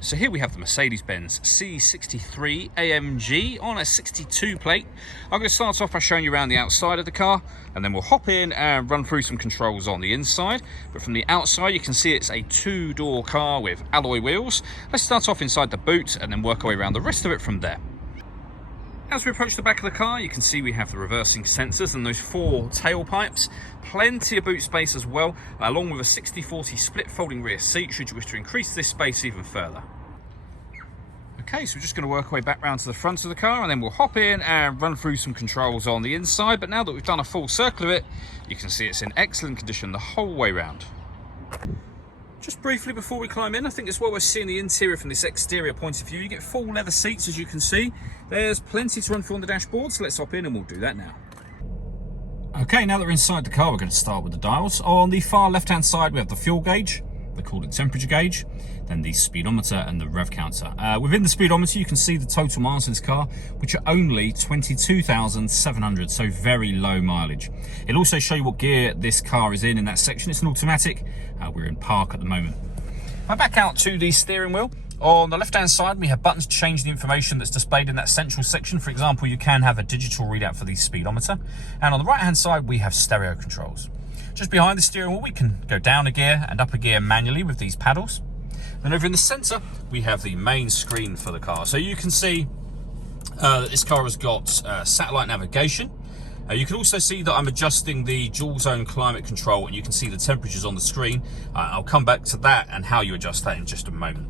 So here we have the Mercedes-Benz C63 AMG on a 62 plate. I'm going to start off by showing you around the outside of the car, and then we'll hop in and run through some controls on the inside. But from the outside, you can see it's a two-door car with alloy wheels. Let's start off inside the boot and then work our way around the rest of it from there. As we approach the back of the car, you can see we have the reversing sensors and those 4 tailpipes. Plenty of boot space as well, along with a 60/40 split folding rear seat should you wish to increase this space even further. Okay, so we're just going to work our way back round to the front of the car, and then we'll hop in and run through some controls on the inside. But now that we've done a full circle of it, you can see it's in excellent condition the whole way round. Just briefly before we climb in, I think it's what we're seeing the interior from this exterior point of view. You get full leather seats, as you can see. There's plenty to run through on the dashboard, so let's hop in and we'll do that now. Okay, now that we're inside the car, we're going to start with the dials. On the far left-hand side, we have the fuel gauge, the coolant temperature gauge, then the speedometer and the rev counter. Within the speedometer, you can see the total miles in this car, which are only 22,700, so very low mileage. It'll also show you what gear this car is in that section. It's an automatic. We're in park at the moment. If I back out to the steering wheel, on the left-hand side, we have buttons to change the information that's displayed in that central section. For example, you can have a digital readout for the speedometer. And on the right-hand side, we have stereo controls. Just behind the steering wheel, we can go down a gear and up a gear manually with these paddles. Then over in the center, we have the main screen for the car. So you can see that this car has got satellite navigation. You can also see that I'm adjusting the dual zone climate control, and you can see the temperatures on the screen. I'll come back to that and how you adjust that in just a moment.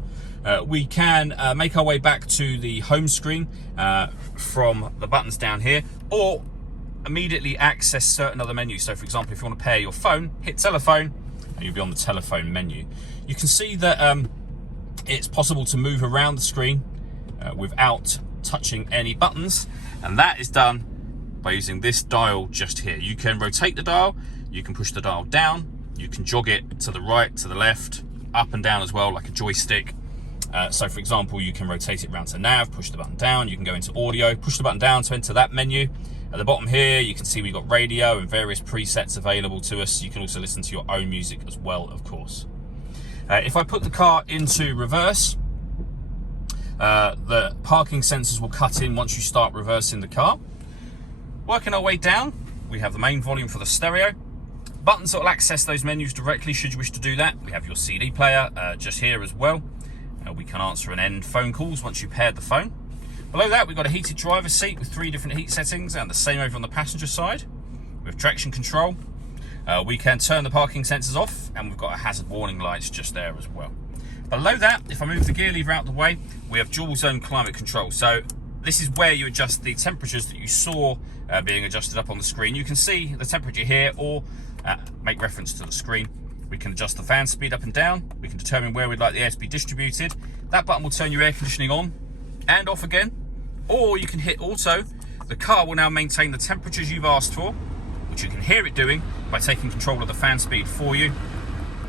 We can make our way back to the home screen from the buttons down here, or immediately access certain other menus. So for example, if you want to pair your phone, hit telephone and you'll be on the telephone menu. You can see that it's possible to move around the screen without touching any buttons, and that is done by using this dial just here. You can rotate the dial, you can push the dial down, you can jog it to the right, to the left, up and down as well, like a joystick. So for example, you can rotate it around to nav, push the button down, you can go into audio, push the button down to enter that menu. At the bottom here, you can see we've got radio and various presets available to us. You can also listen to your own music as well, of course. If I put the car into reverse, the parking sensors will cut in once you start reversing the car. Working our way down, we have the main volume for the stereo. Buttons that will access those menus directly should you wish to do that. We have your CD player just here as well. We can answer and end phone calls once you paired the phone. Below that, we've got a heated driver's seat with 3 different heat settings, and the same over on the passenger side. We have traction control. We can turn the parking sensors off, and we've got a hazard warning lights just there as well. Below that, if I move the gear lever out the way, we have dual zone climate control. So this is where you adjust the temperatures that you saw being adjusted up on the screen. You can see the temperature here, or make reference to the screen. We can adjust the fan speed up and down. We can determine where we'd like the air to be distributed. That button will turn your air conditioning on and off again. Or you can hit auto. The car will now maintain the temperatures you've asked for, which you can hear it doing by taking control of the fan speed for you.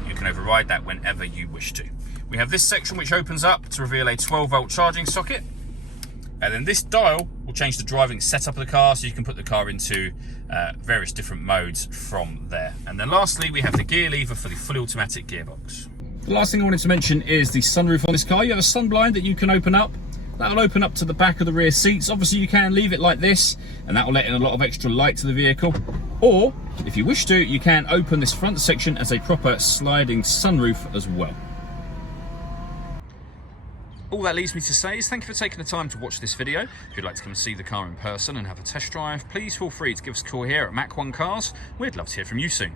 You can override that whenever you wish to. We have this section which opens up to reveal a 12-volt charging socket. And then this dial will change the driving setup of the car, so you can put the car into various different modes from there. And then lastly, we have the gear lever for the fully automatic gearbox. The last thing I wanted to mention is the sunroof on this car. You have a sun blind that you can open up. That'll open up to the back of the rear seats. Obviously, you can leave it like this, and that will let in a lot of extra light to the vehicle. Or, if you wish to, you can open this front section as a proper sliding sunroof as well. All that leaves me to say is thank you for taking the time to watch this video. If you'd like to come and see the car in person and have a test drive, please feel free to give us a call here at Mach 1 Cars. We'd love to hear from you soon.